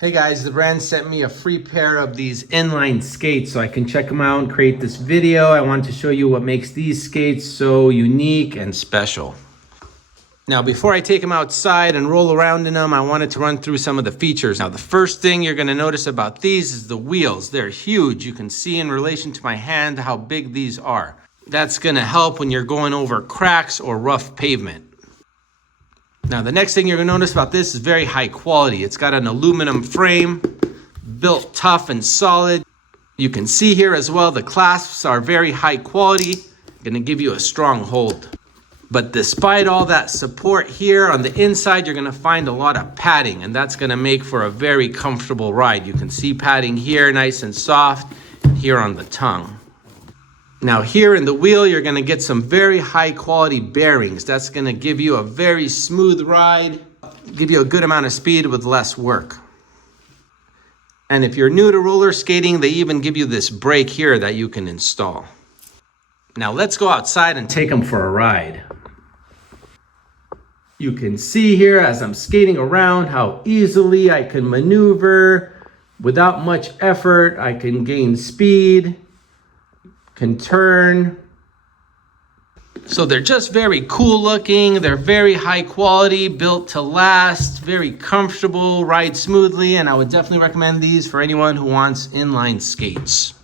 Hey guys, the brand sent me a free pair of these inline skates so I can check them out and create this video. I want to show you what makes these skates so unique and special. Now, before I take them outside and roll around in them, I wanted to run through some of the features. Now, the first thing you're gonna notice about these is the wheels. They're huge. You can see in relation to my hand how big these are. That's gonna help when you're going over cracks or rough pavement. Now, the next thing you're gonna notice about this is very high quality. It's got an aluminum frame, built tough and solid. You can see here as well, the clasps are very high quality, gonna give you a strong hold. But despite all that support here, on the inside, you're gonna find a lot of padding, and that's gonna make for a very comfortable ride. You can see padding here, nice and soft, and here on the tongue. Now here in the wheel, you're gonna get some very high quality bearings. That's gonna give you a very smooth ride, give you a good amount of speed with less work. And if you're new to roller skating, they even give you this brake here that you can install. Now let's go outside and take them for a ride. You can see here as I'm skating around how easily I can maneuver. Without much effort, I can gain speed, can turn. So they're just very cool looking. They're very high quality, built to last, very comfortable, ride smoothly, and I would definitely recommend these for anyone who wants inline skates.